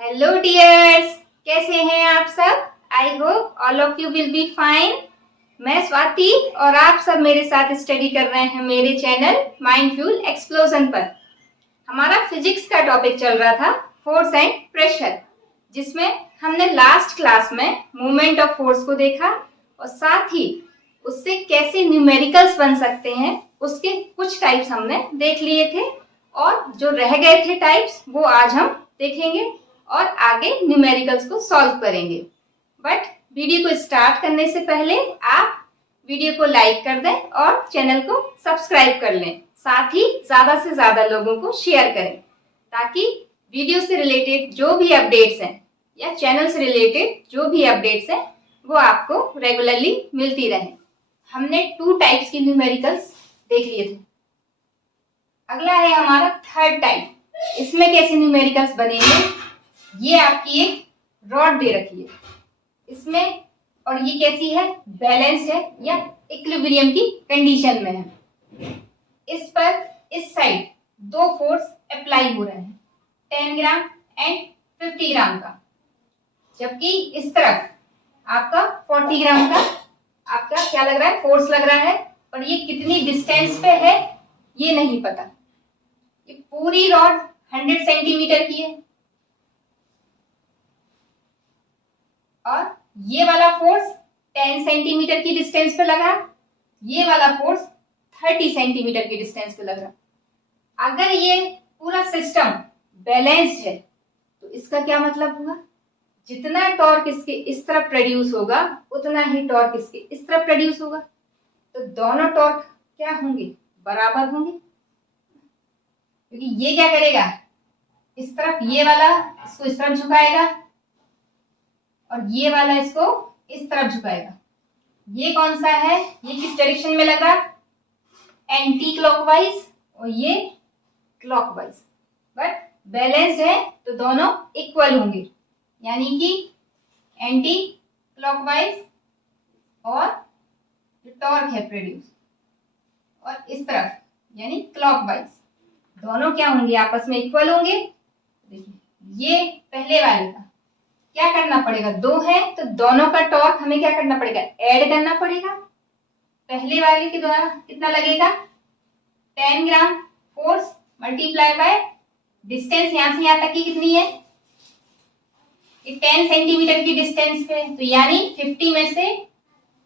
Hello dears, कैसे हैं आप सब। I hope all of you will be fine. मैं स्वाति और आप सब मेरे साथ स्टडी कर रहे हैं मेरे चैनल माइंड फ्यूल एक्सप्लोजन पर। हमारा फिजिक्स का टॉपिक चल रहा था फोर्स एंड प्रेशर, जिसमें हमने लास्ट क्लास में मूवमेंट ऑफ फोर्स को देखा और साथ ही उससे कैसे न्यूमेरिकल्स बन सकते हैं उसके कुछ टाइप्स हमने देख लिए थे, और जो रह गए थे टाइप्स वो आज हम देखेंगे और आगे न्यूमेरिकल्स को सॉल्व करेंगे। बट वीडियो को स्टार्ट करने से पहले आप वीडियो को लाइक कर दें और चैनल को सब्सक्राइब कर लें, साथ ही ज्यादा से ज्यादा लोगों को शेयर करें ताकि वीडियो से रिलेटेड जो भी अपडेट्स हैं या चैनल से रिलेटेड जो भी अपडेट्स हैं वो आपको रेगुलरली मिलती रहे। हमने 2 टाइप्स की न्यूमेरिकल्स देख लिए थे। अगला है हमारा थर्ड टाइप। इसमें कैसे न्यूमेरिकल्स बनेंगे, ये आपकी एक रॉड दे रखी है इसमें, और ये कैसी है, बैलेंस है या इक्विलिब्रियम की कंडीशन में है। इस पर इस साइड 2 फोर्स अप्लाई हो रहे हैं, 10 ग्राम एंड 50 ग्राम का, जबकि इस तरफ आपका 40 ग्राम का आपका क्या लग रहा है, फोर्स लग रहा है, और ये कितनी डिस्टेंस पे है ये नहीं पता। ये पूरी रॉड 100 सेंटीमीटर की है और ये वाला फोर्स 10 सेंटीमीटर की डिस्टेंस पे लगा, ये वाला फोर्स 30 सेंटीमीटर की डिस्टेंस पे लगा। अगर ये पूरा सिस्टम बैलेंस्ड है तो इसका क्या मतलब होगा, जितना टॉर्क इसके इस तरफ प्रोड्यूस होगा उतना ही टॉर्क इसके इस तरफ प्रोड्यूस होगा। तो दोनों टॉर्क क्या होंगे, बराबर होंगे, क्योंकि ये क्या करेगा, इस तरफ ये वाला इसको इस तरफ झुकाएगा और ये वाला इसको इस तरफ झुकाएगा। ये कौन सा है, ये किस डायरेक्शन में लग रहा, एंटी क्लॉकवाइज, और ये क्लॉकवाइज। बट बैलेंस्ड है तो दोनों इक्वल होंगे, यानी कि एंटी क्लॉकवाइज और जो टॉर्क है प्रोड्यूस, और इस तरफ यानी क्लॉकवाइज, दोनों क्या होंगे, आपस में इक्वल होंगे। देखिए ये पहले वाले का क्या करना पड़ेगा, 2 है तो दोनों का टॉर्क हमें क्या करना पड़ेगा, ऐड करना पड़ेगा। पहले वाले के द्वारा कितना लगेगा, 10 gram force multiply by distance यहां से यहां तक की कितनी है, 10 सेंटीमीटर की डिस्टेंस पे, तो यानी 50 में से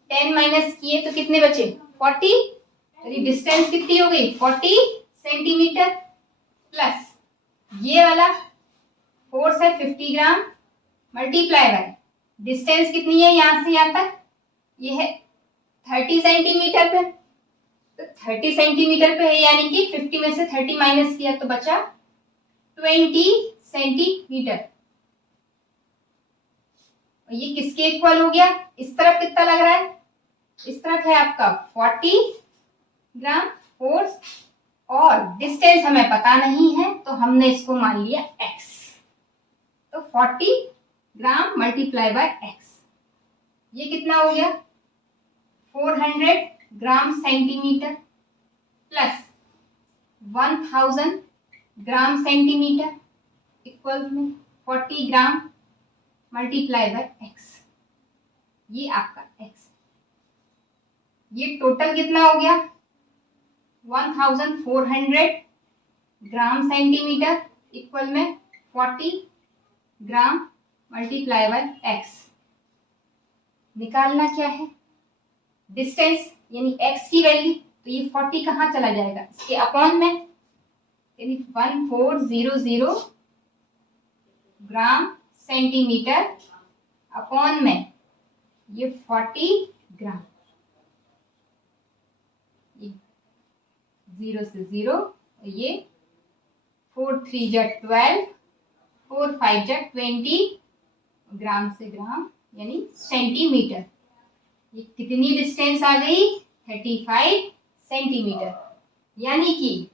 10 माइनस किए तो कितने बचे, 40। डिस्टेंस कितनी हो गई, 40 सेंटीमीटर, प्लस ये वाला फोर्स है 50 ग्राम मल्टीप्लाई बाय डिस्टेंस कितनी है यहां से यहां तक, ये है 30 सेंटीमीटर पे, तो 30 सेंटीमीटर पे है, यानी कि 50 में से 30 माइनस किया तो बचा 20 सेंटीमीटर। ये किसके इक्वल हो गया, इस तरफ कितना लग रहा है, इस तरफ है आपका 40 ग्राम फोर्स और डिस्टेंस हमें पता नहीं है तो हमने इसको मान लिया x, तो 40 ग्राम मल्टीप्लाई बाय x, ये कितना हो गया 400 gram centimetre plus 1000 gram centimetre equal में 40 ग्राम मल्टीप्लाई बाय x, ये आपका x। ये टोटल कितना हो गया 1400 ग्राम सेंटीमीटर इक्वल में 40 ग्राम मल्टीप्लाई बाय x। निकालना क्या है, डिस्टेंस यानी x की वैल्यू, तो ये 40 कहाँ चला जाएगा, इसके अपॉन में, यानी 1400 ग्राम सेंटीमीटर अपॉन में ये 40 ग्राम, 0 से 0, ये 4 3 जा 12, 4 5 जा 20 ग्राम से ग्राम यानी सेंटीमीटर। ये कितनी डिस्टेंस आ गई, 35 सेंटीमीटर। यानी कि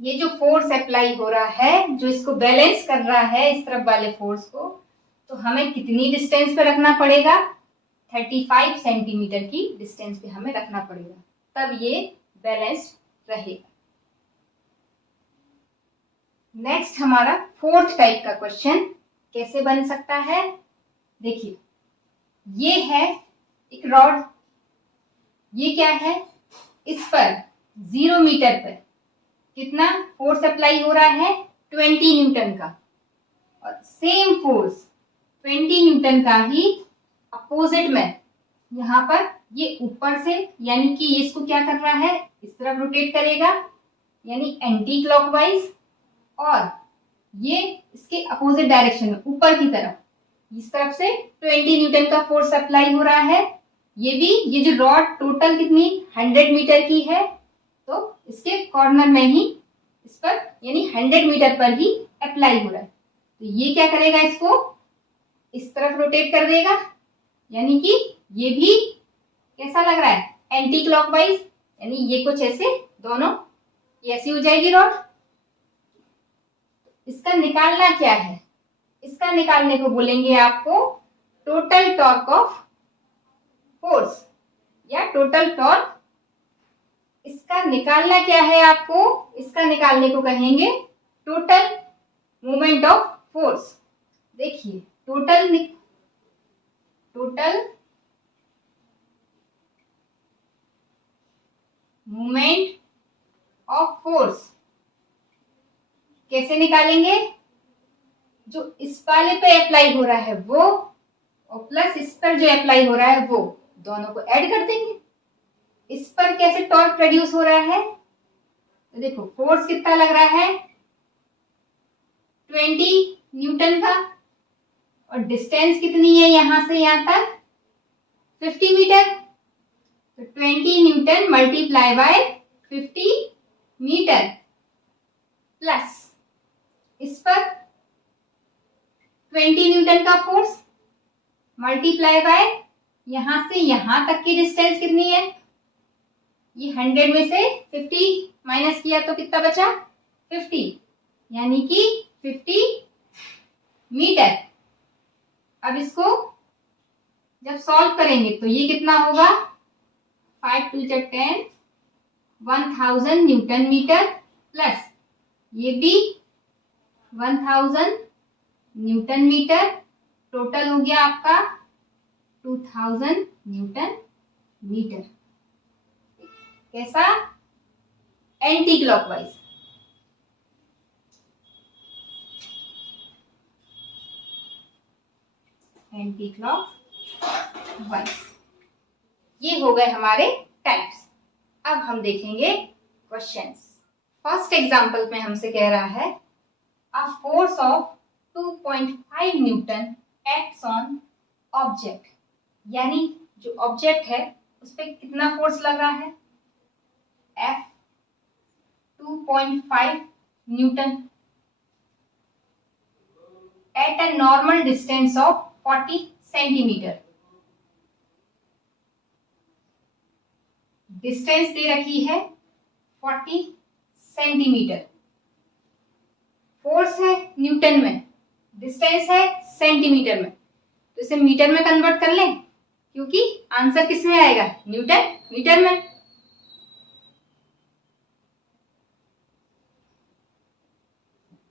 ये जो फोर्स अप्लाई हो रहा है, जो इसको बैलेंस कर रहा है इस तरफ वाले फोर्स को, तो हमें कितनी डिस्टेंस पे रखना पड़ेगा, 35 सेंटीमीटर की डिस्टेंस पे हमें रखना पड़ेगा, तब ये बैलेंस्ड रहेगा। नेक्स्ट हमारा फोर्थ टाइप का क्वेश्चन कैसे बन सकता है। देखिए, ये है एक रॉड, ये क्या है, इस पर 0 मीटर पर कितना फोर्स अप्लाई हो रहा है, 20 न्यूटन का। और सेम फोर्स 20 न्यूटन का ही अपोजिट में यहाँ पर ये ऊपर से, यानी कि ये इसको क्या कर रहा है, इस तरफ रोटेट करेगा, यानी एंटी क्लॉकवाइज, और ये इसके अपोजिट डायरेक्शन में ऊपर की तरफ, इस तरफ से 20 न्यूटन का फोर्स अप्लाई हो रहा है। ये भी, ये जो रॉड टोटल कितनी 100 मीटर की है, तो इसके कॉर्नर में ही इस पर यानी 100 मीटर पर ही अप्लाई हो रहा है। तो ये क्या करेगा, इसको इस तरफ रोटेट कर देगा, यानी कि ये भी कैसा लग रहा है, एंटी क्लॉकवाइज, यानी ये कुछ ऐसे, दोनों ये ऐसी हो जाएगी रॉड। इसका निकालना क्या है, इसका निकालने को बोलेंगे आपको टोटल टॉर्क ऑफ फोर्स या टोटल टॉर्क। इसका निकालना क्या है आपको, इसका निकालने को कहेंगे टोटल मोमेंट ऑफ फोर्स। देखिए, टोटल मोमेंट ऑफ फोर्स कैसे निकालेंगे, जो इस वाले पे अप्लाई हो रहा है वो, और प्लस इस पर जो अप्लाई हो रहा है वो, दोनों को ऐड कर देंगे। इस पर कैसे टॉर्क प्रोड्यूस हो रहा है, तो देखो फोर्स कितना लग रहा है, 20 न्यूटन का, और डिस्टेंस कितनी है यहां से यहां तक, 50 मीटर। तो 20 newton multiply by 50 metre, plus इस पर 20 न्यूटन का फोर्स मल्टीप्लाई बाय यहां से यहां तक की डिस्टेंस कितनी है, ये 100 में से 50 माइनस किया तो कितना बचा, 50, यानी कि 50 मीटर। अब इसको जब सॉल्व करेंगे तो ये कितना होगा, 5 2 10, 1000 न्यूटन मीटर, प्लस ये भी 1000 न्यूटन मीटर, टोटल हो गया आपका 2000 न्यूटन मीटर। कैसा, एंटी क्लॉकवाइज। एंटी क्लॉकवाइज, ये हो गए हमारे टाइप्स। अब हम देखेंगे क्वेश्चंस। फर्स्ट एग्जांपल में हमसे कह रहा है अ force of 2.5 Newton acts on object, यानी जो ऑब्जेक्ट है उस पर कितना फोर्स लग रहा है, F 2.5 newton at a normal distance of 40 centimetre. Distance दे रखी है 40 सेंटीमीटर, फोर्स है न्यूटन में, डिस्टेंस है सेंटीमीटर में, तो इसे मीटर में कन्वर्ट कर लें, क्योंकि आंसर किस में आएगा, न्यूटन मीटर में।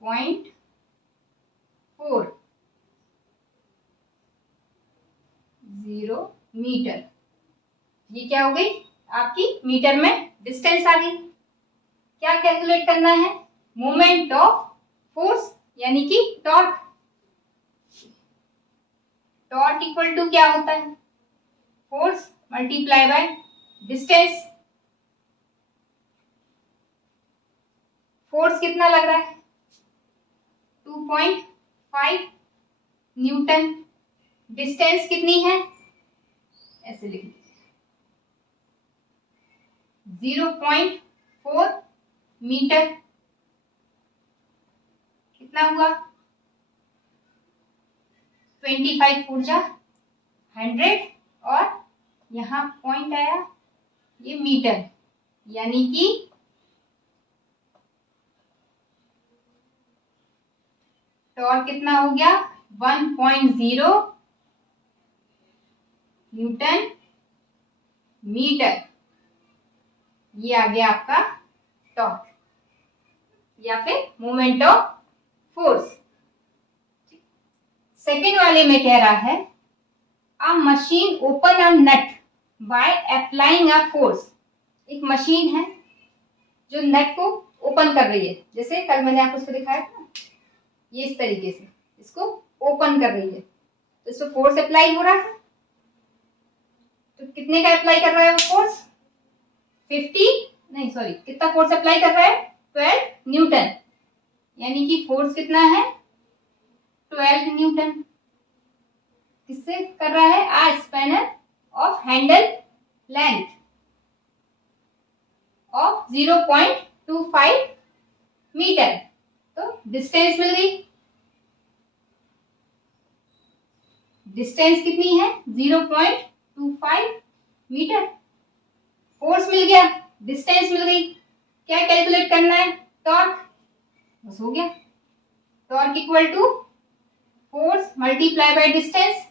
.40 मीटर, ये क्या हो गई आपकी मीटर में डिस्टेंस आ गई। क्या कैलकुलेट करना है, मोमेंट ऑफ फोर्स, यानी कि टॉर्क। टॉर्क इक्वल टू क्या होता है, force multiply by distance. Force कितना लग रहा है, 2.5 न्यूटन, डिस्टेंस कितनी है, ऐसे लिख लीजिए 0.4 मीटर, कितना हुआ 25 ऊर्जा 100, और यहां पॉइंट आया ये मीटर, यानी कि टॉर्क कितना हो गया 1.0 न्यूटन मीटर। ये आ गया आपका टॉर्क या फिर मोमेंट ऑफ फोर्स। सेकेंड वाले में कह रहा है a machine open a nut by applying a force. एक मशीन है जो नट को ओपन कर रही है, जैसे कल मैंने आपको इसको दिखाया था, ये इस तरीके से इसको ओपन कर रही है, तो इसमें फोर्स अप्लाई हो रहा है। तो कितने का अप्लाई कर रहा है वो फोर्स? 50 कितना फोर्स अप्लाई कर रहा है? 12 न्यूटन। यानी कि फोर्स कितना है? 12 न्यूटन। किससे कर रहा है? A spanner of handle length of 0.25 metre. तो डिस्टेंस मिल गई। डिस्टेंस कितनी है? 0.25 मीटर। फोर्स मिल गया, डिस्टेंस मिल गई। क्या कैलकुलेट करना है? टॉर्क। बस हो गया। Torque equal to force multiply by distance.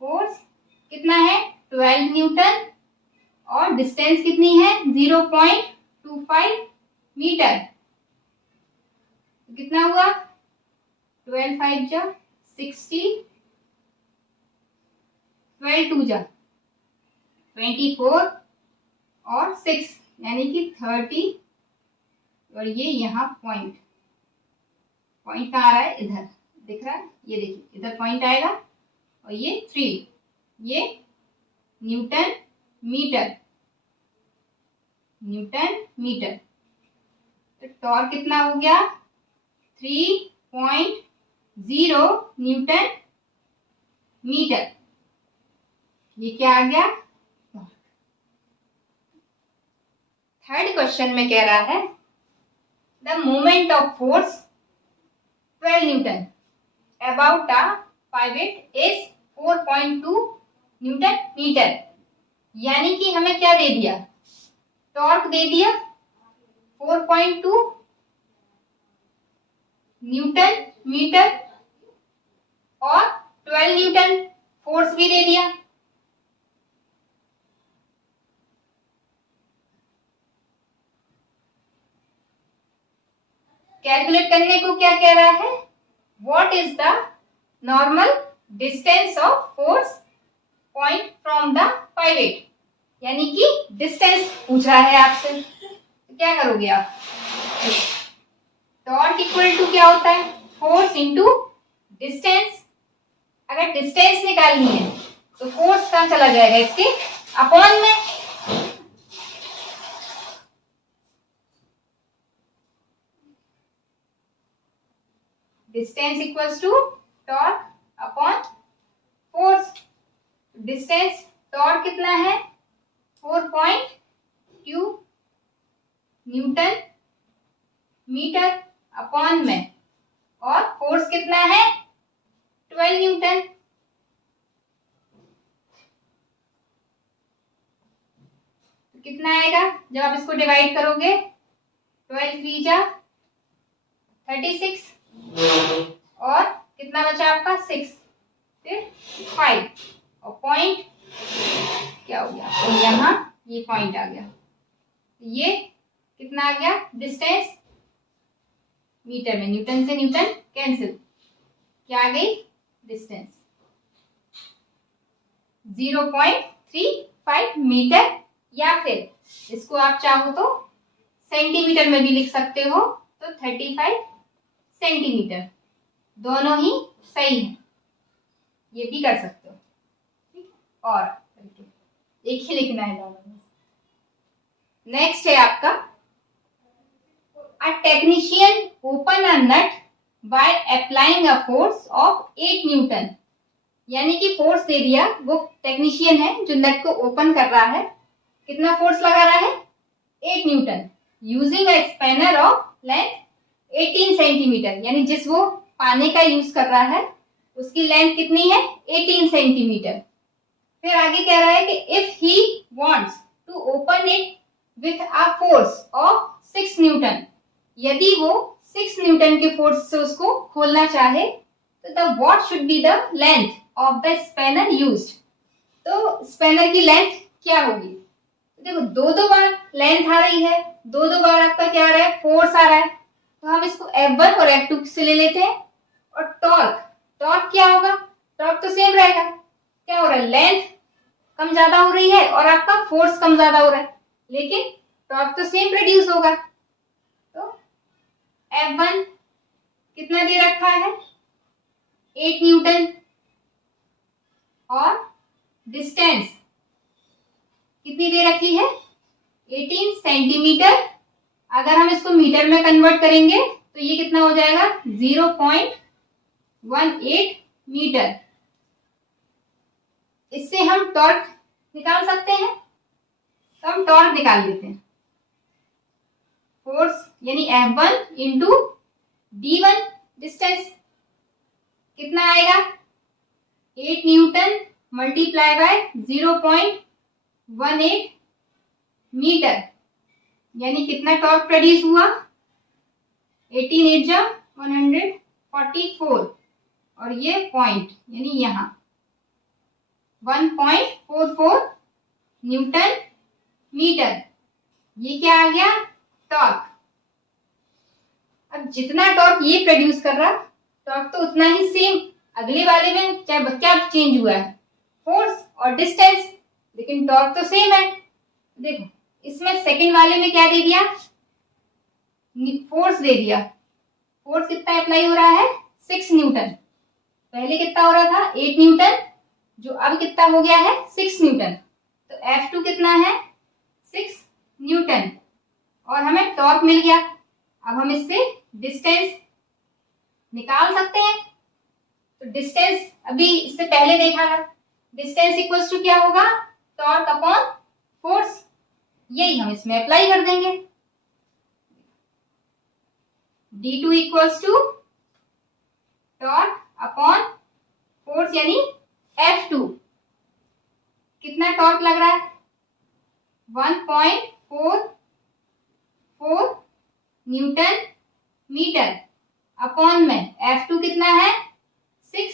Force कितना है? 12 न्यूटन और डिस्टेंस कितनी है? 0.25 मीटर। तो कितना हुआ? 12 5 जा 60, 12 2 जा 24 और 6 यानी कि 30। और ये यहाँ पॉइंट कहाँ आ रहा है? इधर दिख रहा है, ये देखिए इधर पॉइंट आएगा और ये 3, ये न्यूटन मीटर। तो टॉर्क कितना हो गया? 3.0 न्यूटन मीटर। ये क्या आ गया? थर्ड क्वेश्चन में कह रहा है the moment of force 12 newton about a pivot is 4.2 newton metre. यानी कि हमें क्या दे दिया? टॉर्क दे दिया 4.2 न्यूटन मीटर और 12 न्यूटन फोर्स भी दे दिया। कैलकुलेट करने को क्या कह रहा है? What is the normal distance of force point from the pivot. यानी कि डिस्टेंस पूछ रहा है आपसे, तो क्या करोगे आप? टॉर्क इक्वल टू क्या होता है? Force into distance. अगर डिस्टेंस निकालनी है तो फोर्स कहाँ चला जाएगा? इसके अपॉन में। Distance equals to torque upon force. Distance torque कितना है? 4.2 न्यूटन मीटर अपॉन में, और फोर्स कितना है? 12 न्यूटन। तो कितना आएगा जब आप इसको डिवाइड करोगे? 12 3 जा 36 और कितना बचा आपका? 6, फिर 5 और पॉइंट क्या हो गया? तो यहाँ ये पॉइंट आ गया। ये कितना आ गया? डिस्टेंस मीटर में, न्यूटन से न्यूटन कैंसिल, क्या आ गई? Distance 0.35 metre. या फिर इसको आप चाहो तो सेंटीमीटर में भी लिख सकते हो, तो 35 सेंटीमीटर। दोनों ही सही है, ये भी कर सकते हो। और एक ही लिखना है दोनों में। नेक्स्ट है आपका a technician open a nut by applying a force of 8 newton. यानी कि फोर्स दे दिया, वो टेक्नीशियन है जो नट को ओपन कर रहा है। कितना फोर्स लगा रहा है? 8 Newton using a spanner of length 18 centimetre. यानी जिस वो पाने का यूज कर रहा है उसकी लेंथ कितनी है? 18 सेंटीमीटर। फिर आगे कह रहा है कि if he wants to open it with a force of 6 newton. यदि वो 6 न्यूटन के फोर्स से उसको खोलना चाहे तो the what should be the length of the spanner used. तो स्पैनर की लेंथ क्या होगी? देखो दो बार लेंथ आ रही है, दो बार आपका क्या आ रहा है? फोर्स आ रहा है। तो हम इसको F1 और F2 से ले लेते हैं। और टॉर्क क्या होगा? टॉर्क तो सेम रहेगा। क्या हो रहा है? लेंथ कम ज्यादा हो रही है और आपका फोर्स कम ज्यादा हो रहा है, लेकिन टॉर्क तो सेम प्रोड्यूस होगा। तो F1 कितना दे रखा है? 8 न्यूटन। और डिस्टेंस कितनी दे रखी है? 18 सेंटीमीटर। अगर हम इसको मीटर में कन्वर्ट करेंगे तो ये कितना हो जाएगा? 0.18 मीटर। इससे हम टॉर्क निकाल सकते हैं। तो हम टॉर्क निकाल लेते हैं। फोर्स यानी F1 इंटू D1 डिस्टेंस कितना आएगा? 8 न्यूटन मल्टीप्लाई बाय 0.18 मीटर, यानी कितना टॉर्क प्रोड्यूस हुआ? 18 8 जा 144 और ये पॉइंट यानी यहां 1.44 न्यूटन मीटर। ये क्या आ गया? टॉर्क। अब जितना टॉर्क ये प्रोड्यूस कर रहा, टॉर्क तो उतना ही सेम अगले वाले में क्या चेंज हुआ है? फोर्स और डिस्टेंस, लेकिन टॉर्क तो सेम है। देखो इसमें सेकंड वाले में क्या दे दिया? फोर्स दे दिया। फोर्स कितना अप्लाई हो रहा है? 6 न्यूटन। पहले कितना हो रहा था? 8 न्यूटन, जो अब कितना हो गया है? 6 न्यूटन। तो F2 कितना है? 6 न्यूटन। और हमें टॉर्क मिल गया। अब हम इससे डिस्टेंस निकाल सकते हैं। तो डिस्टेंस अभी इससे पहले देखा था, डिस्टेंस इक्वल्स टू क्या होगा? Torque upon force. यही हम इसमें अप्लाई कर देंगे। D2 equals to torque upon force यानी F2। कितना टॉर्क लग रहा है? 1.44 न्यूटन मीटर अपॉन में F2 कितना है? 6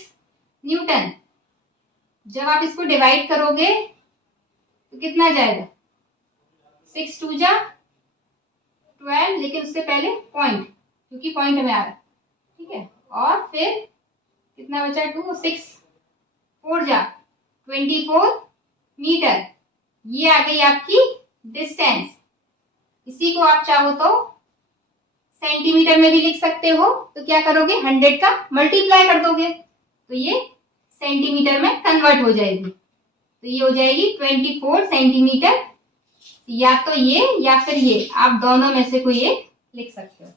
न्यूटन। जब आप इसको डिवाइड करोगे तो कितना जाएगा? 6 2 जा 12, लेकिन उससे पहले पॉइंट, क्योंकि पॉइंट में आ रहा है, ठीक है। और फिर कितना बचा? 2 6 4 जा 24 मीटर। ये आ गई आपकी डिस्टेंस। इसी को आप चाहो तो सेंटीमीटर में भी लिख सकते हो। तो क्या करोगे? 100 का मल्टीप्लाई कर दोगे तो ये सेंटीमीटर में कन्वर्ट हो जाएगी। तो ये हो जाएगी 24 सेंटीमीटर। या तो ये या फिर ये, आप दोनों में से कोई एक लिख सकते हो।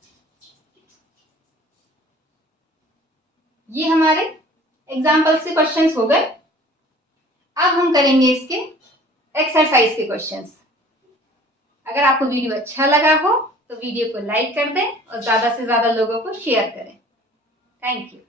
ये हमारे एग्जाम्पल से क्वेश्चंस हो गए। अब हम करेंगे इसके एक्सरसाइज के क्वेश्चंस। अगर आपको वीडियो अच्छा लगा हो तो वीडियो को लाइक कर दें और ज्यादा से ज्यादा लोगों को शेयर करें। Thank you.